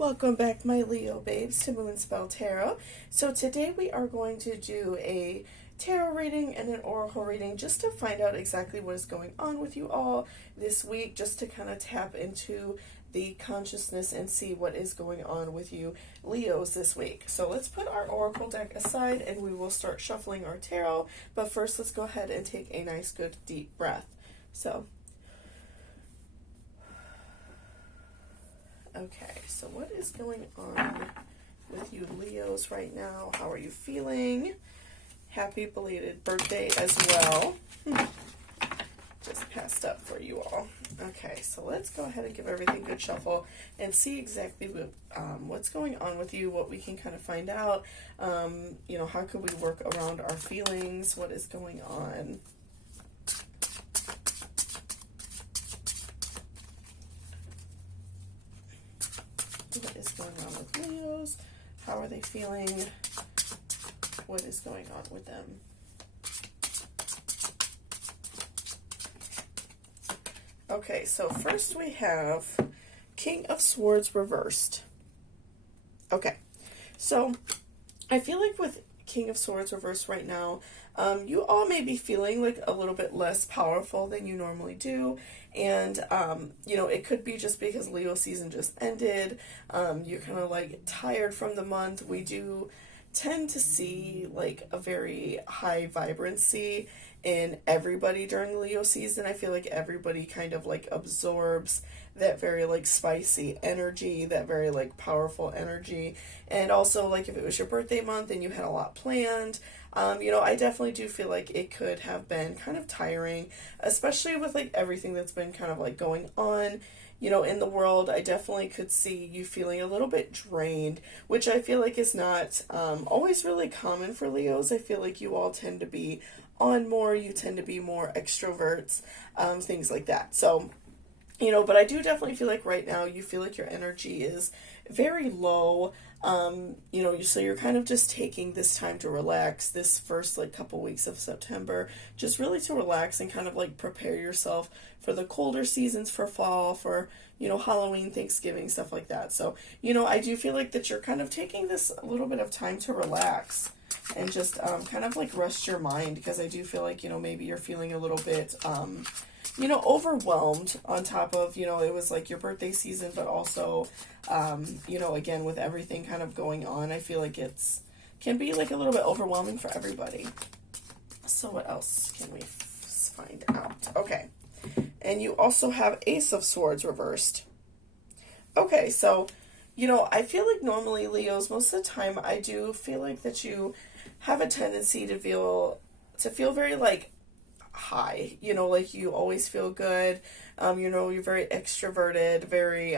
Welcome back, my Leo babes, to Moonspell Tarot. So today we are going to do a tarot reading and an oracle reading just to find out exactly what is going on with you all this week, just to kind of tap into the consciousness and see what is going on with you Leos this week. So let's put our oracle deck aside and we will start shuffling our tarot. But first, let's go ahead and take a nice, good, deep breath. Okay, so what is going on with you Leos right now? How are you feeling? Happy belated birthday as well. Just passed up for you all. Okay, so let's go ahead and give everything a good shuffle and see exactly what's going on with you, what we can kind of find out. How could we work around our feelings? What is going on? What is going on with Leos? How are they feeling? What is going on with them? Okay, so first we have King of Swords reversed. Okay, so I feel like with King of Swords reversed right now, you all may be feeling like a little bit less powerful than you normally do. And, it could be just because Leo season just ended. You're kind of like tired from the month. We do tend to see like a very high vibrancy in everybody during the Leo season. I feel like everybody kind of like absorbs that very like spicy energy, that very like powerful energy. And also, like, if it was your birthday month and you had a lot planned, I definitely do feel like it could have been kind of tiring, especially with like everything that's been kind of like going on, in the world. I definitely could see you feeling a little bit drained, which I feel like is not always really common for Leos. I feel like you all tend to be on more, you tend to be more extroverts, things like that. So, but I do definitely feel like right now you feel like your energy is very low. So you're kind of just taking this time to relax this first like couple weeks of September, just really to relax and kind of like prepare yourself for the colder seasons, for fall, for, Halloween, Thanksgiving, stuff like that. So, I do feel like that you're kind of taking this a little bit of time to relax and just kind of like rest your mind, because I do feel like, maybe you're feeling a little bit, overwhelmed on top of, it was like your birthday season, but also, again, with everything kind of going on, I feel like can be like a little bit overwhelming for everybody. So what else can we find out? Okay. And you also have Ace of Swords reversed. Okay, so, I feel like normally Leos, most of the time, I do feel like that you have a tendency to feel very like high, like you always feel good. You're very extroverted, very,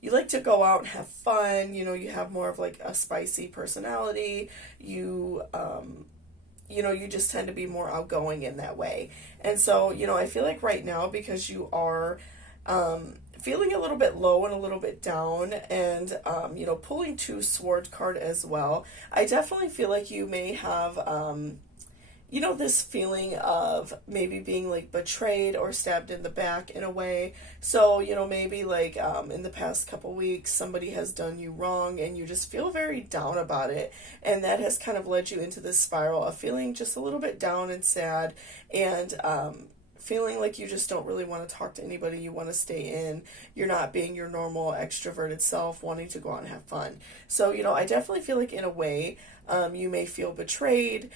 you like to go out and have fun. You have more of like a spicy personality. You just tend to be more outgoing in that way. And so, I feel like right now, because you are, feeling a little bit low and a little bit down, and, pulling 2 sword card as well, I definitely feel like you may have, this feeling of maybe being like betrayed or stabbed in the back in a way. So, maybe like in the past couple weeks, somebody has done you wrong and you just feel very down about it. And that has kind of led you into this spiral of feeling just a little bit down and sad, and feeling like you just don't really want to talk to anybody. You want to stay in. You're not being your normal extroverted self, wanting to go out and have fun. So, I definitely feel like in a way, you may feel betrayed.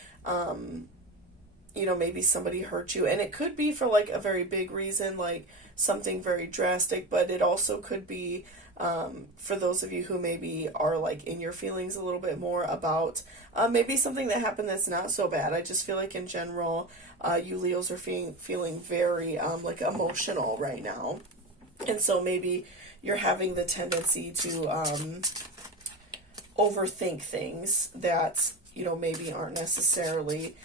Maybe somebody hurt you, and it could be for like a very big reason, like something very drastic, but it also could be for those of you who maybe are like in your feelings a little bit more about maybe something that happened that's not so bad. I just feel like in general, you Leos are feeling very like emotional right now, and so maybe you're having the tendency to overthink things that maybe aren't necessarily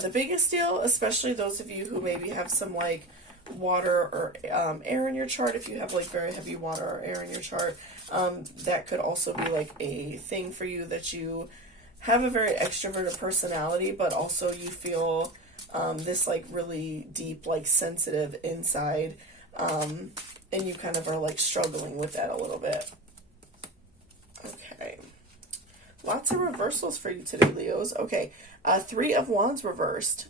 the biggest deal, especially those of you who maybe have some like water or air in your chart. If you have like very heavy water or air in your chart, that could also be like a thing for you, that you have a very extroverted personality, but also you feel this like really deep, like sensitive inside, and you kind of are like struggling with that a little bit. reversals for you today, Leos. Okay, Three of Wands reversed.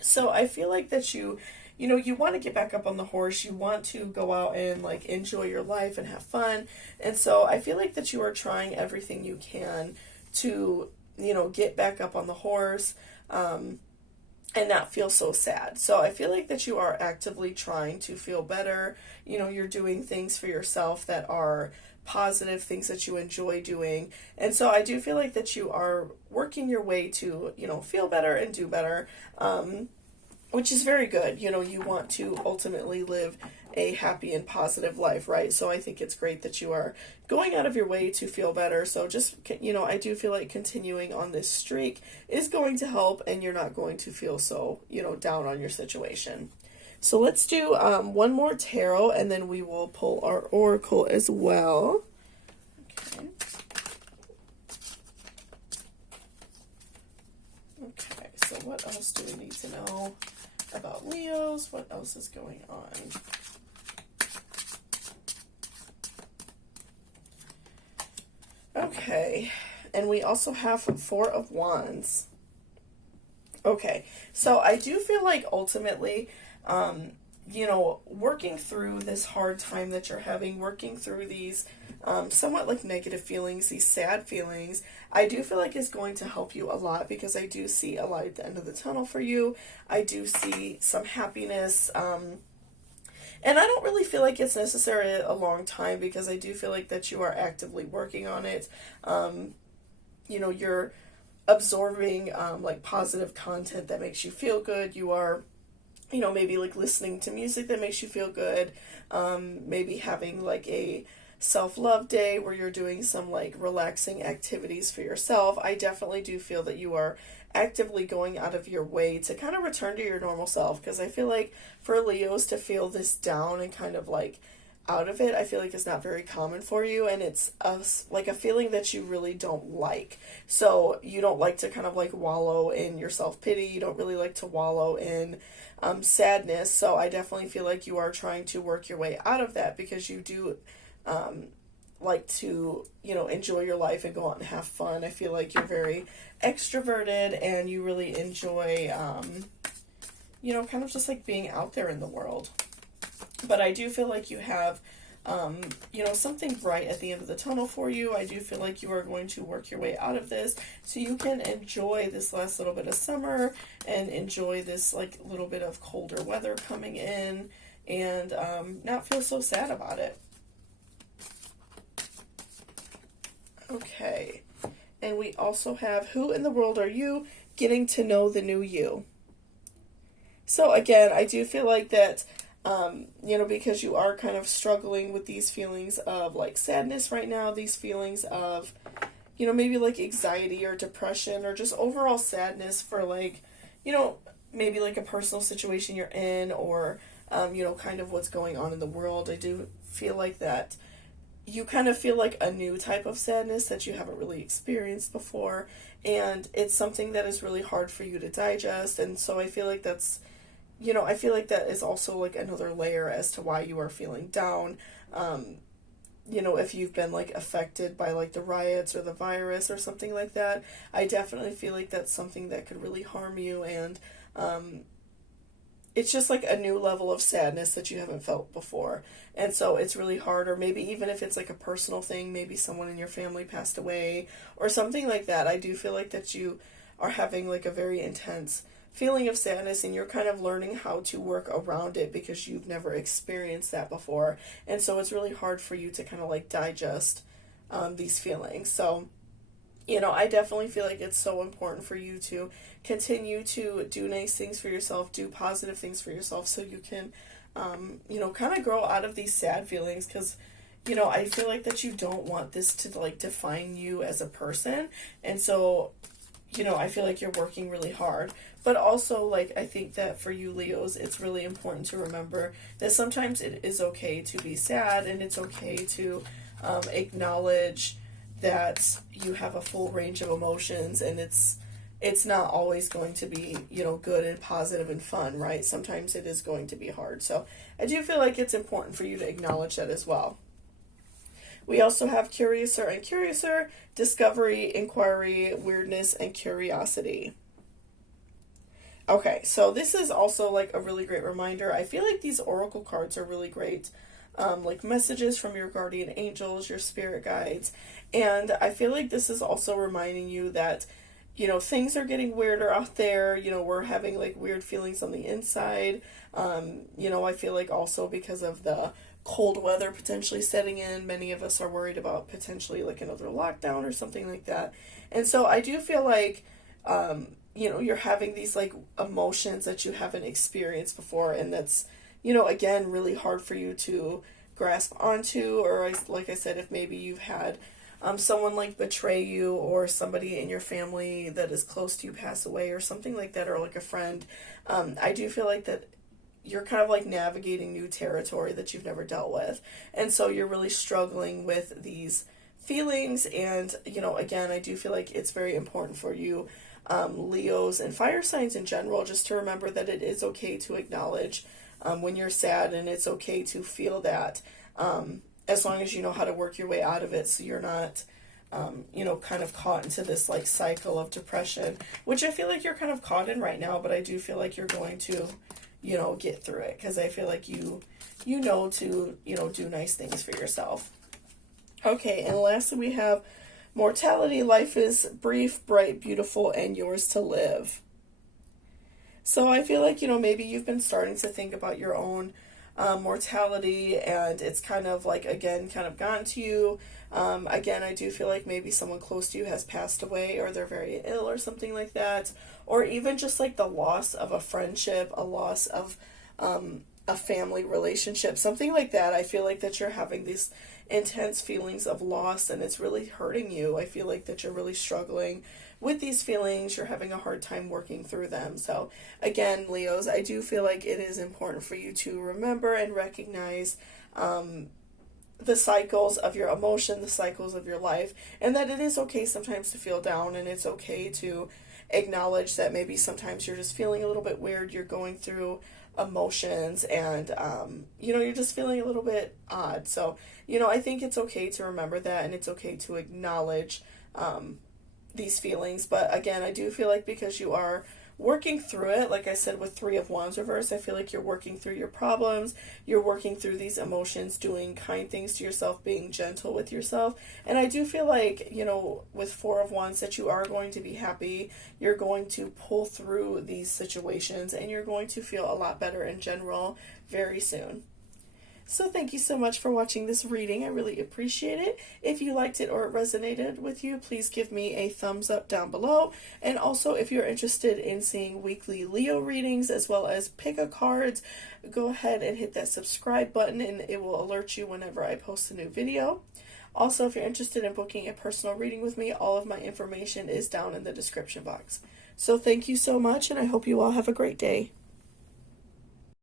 So I feel like that you want to get back up on the horse. You want to go out and like enjoy your life and have fun. And so I feel like that you are trying everything you can to, get back up on the horse, and not feel so sad. So I feel like that you are actively trying to feel better. You're doing things for yourself that are positive, things that you enjoy doing. And so I do feel like that you are working your way to, feel better and do better, which is very good. You want to ultimately live a happy and positive life, right? So I think it's great that you are going out of your way to feel better. So just, I do feel like continuing on this streak is going to help, and you're not going to feel so, down on your situation. So let's do one more tarot, and then we will pull our oracle as well. Okay. Okay, so what else do we need to know about Leos? What else is going on? Okay, and we also have Four of Wands. Okay, so I do feel like ultimately, working through this hard time that you're having, working through these somewhat like negative feelings, these sad feelings, I do feel like is going to help you a lot, because I do see a light at the end of the tunnel for you. I do see some happiness, and I don't really feel like it's necessarily a long time, because I do feel like that you are actively working on it. You're absorbing like positive content that makes you feel good. You are, maybe like listening to music that makes you feel good. Maybe having like a self-love day where you're doing some like relaxing activities for yourself. I definitely do feel that you are actively going out of your way to kind of return to your normal self, because I feel like for Leos to feel this down and kind of like out of it, I feel like it's not very common for you, and it's like a feeling that you really don't like. So you don't like to kind of like wallow in your self-pity. You don't really like to wallow in sadness. So I definitely feel like you are trying to work your way out of that, because you do like to, enjoy your life and go out and have fun. I feel like you're very extroverted, and you really enjoy, kind of just like being out there in the world. But I do feel like you have, something bright at the end of the tunnel for you. I do feel like you are going to work your way out of this, so you can enjoy this last little bit of summer and enjoy this like little bit of colder weather coming in, and not feel so sad about it. Okay, and we also have, who in the world are you? Getting to know the new you. So again, I do feel like that, because you are kind of struggling with these feelings of like sadness right now, these feelings of, maybe like anxiety or depression, or just overall sadness for like, maybe like a personal situation you're in, or, kind of what's going on in the world. I do feel like that you kind of feel like a new type of sadness that you haven't really experienced before, and it's something that is really hard for you to digest. And so I feel like that's, I feel like that is also like another layer as to why you are feeling down. If you've been like affected by like the riots or the virus or something like that, I definitely feel like that's something that could really harm you, and it's just like a new level of sadness that you haven't felt before. And so it's really hard, or maybe even if it's like a personal thing, maybe someone in your family passed away or something like that. I do feel like that you are having like a very intense feeling of sadness, and you're kind of learning how to work around it, because you've never experienced that before. And so it's really hard for you to kind of like digest these feelings. So, I definitely feel like it's so important for you to continue to do nice things for yourself, do positive things for yourself, so you can, kind of grow out of these sad feelings, because, I feel like that you don't want this to like define you as a person. And so, I feel like you're working really hard. But also, like, I think that for you Leos, it's really important to remember that sometimes it is okay to be sad, and it's okay to acknowledge that you have a full range of emotions, and it's not always going to be, good and positive and fun, right? Sometimes it is going to be hard. So I do feel like it's important for you to acknowledge that as well. We also have curiouser and curiouser, discovery, inquiry, weirdness, and curiosity. Okay, so this is also like a really great reminder. I feel like these oracle cards are really great. Like messages from your guardian angels, your spirit guides. And I feel like this is also reminding you that, things are getting weirder out there. We're having like weird feelings on the inside. I feel like also because of the cold weather potentially setting in, many of us are worried about potentially like another lockdown or something like that. And so I do feel like, you're having these like emotions that you haven't experienced before, and that's, again, really hard for you to grasp onto, or like I said, if maybe you've had someone like betray you, or somebody in your family that is close to you pass away or something like that, or like a friend, I do feel like that you're kind of like navigating new territory that you've never dealt with. And so you're really struggling with these feelings. And, again, I do feel like it's very important for you, Leos and fire signs in general, just to remember that it is okay to acknowledge when you're sad, and it's okay to feel that, as long as you know how to work your way out of it, so you're not, kind of caught into this like cycle of depression, which I feel like you're kind of caught in right now, but I do feel like you're going to, get through it, because I feel like you to, do nice things for yourself. Okay, and lastly we have mortality. Life is brief, bright, beautiful, and yours to live. So I feel like, maybe you've been starting to think about your own mortality, and it's kind of like, again, kind of gotten to you. Again, I do feel like maybe someone close to you has passed away, or they're very ill or something like that, or even just like the loss of a friendship, a loss of a family relationship, something like that. I feel like that you're having these intense feelings of loss, and it's really hurting you. I feel like that you're really struggling with these feelings. You're having a hard time working through them. So again, Leos, I do feel like it is important for you to remember and recognize the cycles of your emotion, the cycles of your life, and that it is okay sometimes to feel down, and it's okay to acknowledge that maybe sometimes you're just feeling a little bit weird, you're going through emotions, and you're just feeling a little bit odd. So I think it's okay to remember that, and it's okay to acknowledge these feelings. But again, I do feel like because you are working through it, like I said, with Three of Wands reverse, I feel like you're working through your problems, you're working through these emotions, doing kind things to yourself, being gentle with yourself. And I do feel like, with Four of Wands, that you are going to be happy, you're going to pull through these situations, and you're going to feel a lot better in general very soon. So thank you so much for watching this reading. I really appreciate it. If you liked it or it resonated with you, please give me a thumbs up down below. And also, if you're interested in seeing weekly Leo readings as well as pick a cards, go ahead and hit that subscribe button, and it will alert you whenever I post a new video. Also, if you're interested in booking a personal reading with me, all of my information is down in the description box. So thank you so much, and I hope you all have a great day.